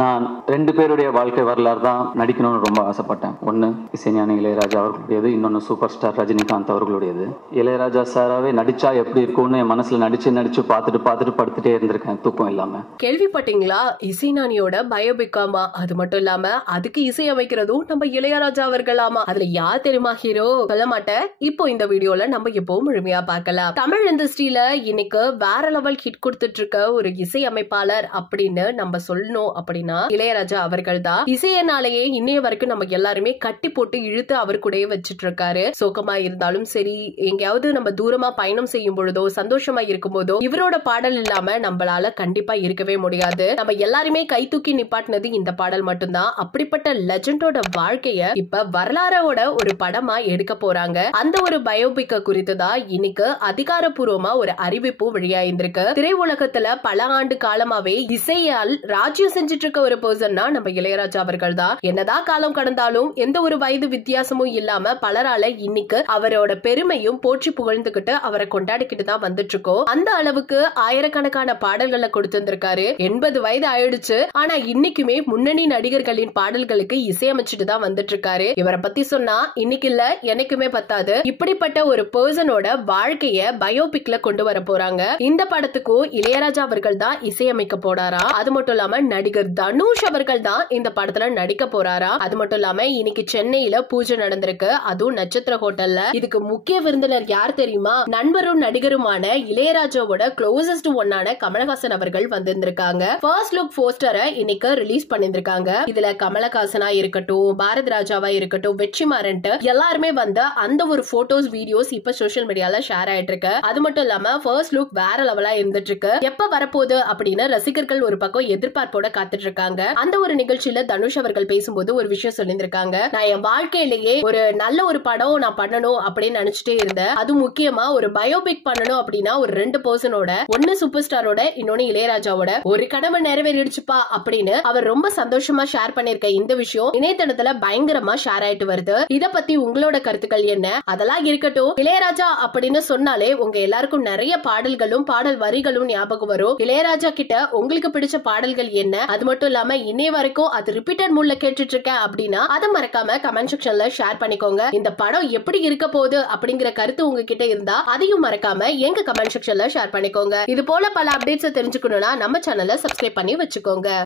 நான் 2 பேருடைய வாழ்க்கை வரலாறு தான் நடிக்கணும்னு ரொம்ப ஆசைப்பட்டேன். ஒன்று இசைஞானி இளையராஜா அவர்களுடையது, இன்னொன்று சூப்பர் ஸ்டார் ரஜினிகாந்த் அவர்களுடையது. இளையராஜா சாராவே நடிச்சா எப்படி இருக்கும்னு என் மனசுல நடிச்சு பார்த்துட்டு படுத்துட்டே இருந்திருக்கேன் தூக்கம் இல்லாம. கேள்விப்பட்டீங்களா? இசைஞானியோட பயோபிக்காமா. அது மட்டும் இல்லாம அதுக்கு இசை அமைக்கிறதும் நம்ம இளையராஜா அவர்களாமா. அதுல யார் தெரியுமா ஹீரோ? சொல்ல மாட்டேன். இப்போ இந்த வீடியோல நம்ம இப்போ முழுமையா பார்க்கலாம். தமிழ் இண்டஸ்ட்ரியில இன்னைக்கு வேற லெவல் ஹிட் கொடுத்துட்டு இருக்க ஒரு இசை அமைப்பாளர் அப்படின்னு நம்ம சொல்லணும் அப்படின்னா இளையராஜா அவர்கள் தான். இசையனாலேயே இன்னைய வரைக்கும் நம்ம எல்லாருமே கட்டி போட்டு இழுத்து அவர் கூடயே வச்சிட்டு இருக்காரு. சோகமா இருந்தாலும் சரி, எங்கேயாவது நம்ம தூரமா பயணம் செய்யும் பொழுதோ, சந்தோஷமா இருக்கும் போதோ இவரோட பாடல் இல்லாம நம்மளால கண்டிப்பா இருக்கவே முடியாது. நம்ம எல்லாருமே கை தூக்கி நிப்பாட்டினது இந்த பாடல் மட்டும்தான். அப்படிப்பட்ட லெஜண்டோட வாழ்க்கைய இப்ப வரலாறோட ஒரு படமா எடுக்க போறாங்க. அந்த ஒரு பயோபிக்க குறித்து தான் இன்னைக்கு அதிகாரப்பூர்வமா ஒரு அறிவிப்பு வெளியாயிருந்திருக்கு. திரையுலகத்துல பல ஆண்டு காலமாவே இசையால் ராஜ்யம் செஞ்சிட்டு இருக்க ஒரு பர்சன்னா நம்ம இளையராஜா அவர்கள் தான். என்னதான் காலம் கடந்தாலும் எந்த ஒரு வயது வித்தியாசமும் இல்லாம பலரால இன்னைக்கு அவரோட பெருமையும் போற்றி புகழ்ந்துகிட்டு அவரை கொண்டாடிக்கிட்டு தான் வந்துட்டு இருக்கோம். அந்த அளவுக்கு ஆயிரக்கணக்கான பாடல்களை கொடுத்திருந்திருக்காரு. 80 வயது ஆயிடுச்சு. ஆனா இன்னைக்குமே முன்னணி நடிகர்களின் பாடல்களுக்கு இசையமைச்சிட்டு தான் வந்துட்டு இருக்காரு. இவரை பத்தி சொன்னா இன்னைக்கு இல்ல எனக்குமே பத்தாது. இப்படிப்பட்ட ஒரு பர்சனோட வாழ்க்கைய பயோபிக்ல கொண்டு வர போறாங்க. இந்த படத்துக்கும் இளையராஜா அவர்கள் தான் இசையமைக்க போறாரா. அது மட்டும் இல்லாம நடிகர் தனுஷ் அவர்கள் தான் இந்த படத்துல நடிக்க போறாரா. அது மட்டும் இல்லாம இன்னைக்கு சென்னையில பூஜை நடந்திருக்கு. அதுவும் நட்சத்திர ஹோட்டல்ல. இதுக்கு முக்கிய விருந்தினர் யார் தெரியுமா? நண்பரும் நடிகருமான இளையராஜாவோட க்ளோசஸ்ட் ஒன்னான கமலஹாசன் அவர்கள் வந்திருந்திருக்காங்க. ஃபர்ஸ்ட் லுக் போஸ்டரை இன்னைக்கு ரிலீஸ் பண்ணிருக்காங்க. இதுல கமலஹாசனா இருக்கட்டும், பாரதி ராஜாவா இருக்கட்டும், வெற்றிமாறன் எல்லாருமே வந்து அந்த ஒரு போட்டோஸ் வீடியோஸ் இப்ப சோசியல் மீடியால ஷேர் ஆயிட்டு இருக்கு. அது மட்டும் இல்லாம ஃபர்ஸ்ட் லுக் வேற லெவலா இருந்துட்டு இருக்கு. எப்ப வரப்போகுது அப்படின்னு ரசிகர்கள் ஒரு பக்கம் எதிர்பார்ப்போட காத்துட்டு இருக்காங்க. அந்த ஒரு நிகழ்ச்சியில தனுஷ் அவர்கள் பேசும்போது ஒரு விஷயம் சொல்லியிருக்காங்க. நான் என் வாழ்க்கையிலேயே ஒரு நல்ல ஒரு படம் நான் பண்ணணும் அப்படின்னு நினைச்சிட்டே இருந்தேன். அது முக்கியமா ஒரு பயோபிக் பண்ணணும் அப்படின்னா ஒரு 2 பர்சனோட, ஒன்னு சூப்பர் ஸ்டாரோட, இன்னொன்னு இளையராஜாவோட ஒரு கனவு நிறைவேறிடுச்சுப்பா அப்படின்னு அவர் ரொம்ப சந்தோஷமா ஷேர் பண்ணிருக்க இந்த விஷயம் இணையதளத்துல பயங்கரமா ஷேர் ஆயிட்டு வருது. இத பத்தி உங்களோட கருத்துக்கள் என்ன? அதெல்லாம் இருக்கட்டும். இளையராஜா அப்படின்னு சொன்னாலே உங்க எல்லாருக்கும் நிறைய பாடல்களும் பாடல் வரிகளும் ஞாபகம் வரும். இளையராஜா கிட்ட உங்களுக்கு பிடிச்ச பாடல்கள் என்ன? அது மட்டும் இல்லாம இன்னைய வரைக்கும் அது ரிப்பீட்டட் மூட்ல கேட்டுட்டு இருக்கேன் அப்படின்னா அதை மறக்காம கமெண்ட் செக்ஷன்ல ஷேர் பண்ணிக்கோங்க. இந்த படம் எப்படி இருக்க போகுது அப்படிங்கிற கருத்து உங்ககிட்ட இருந்தா அதையும் மறக்காம எங்க கமெண்ட் செக்ஷன்ல ஷேர் பண்ணிக்கோங்க. இது போல பல அப்டேட்ஸ் தெரிஞ்சுக்கணும்னா நம்ம சேனலை சப்ஸ்கிரைப் பண்ணி வச்சுக்கோங்க.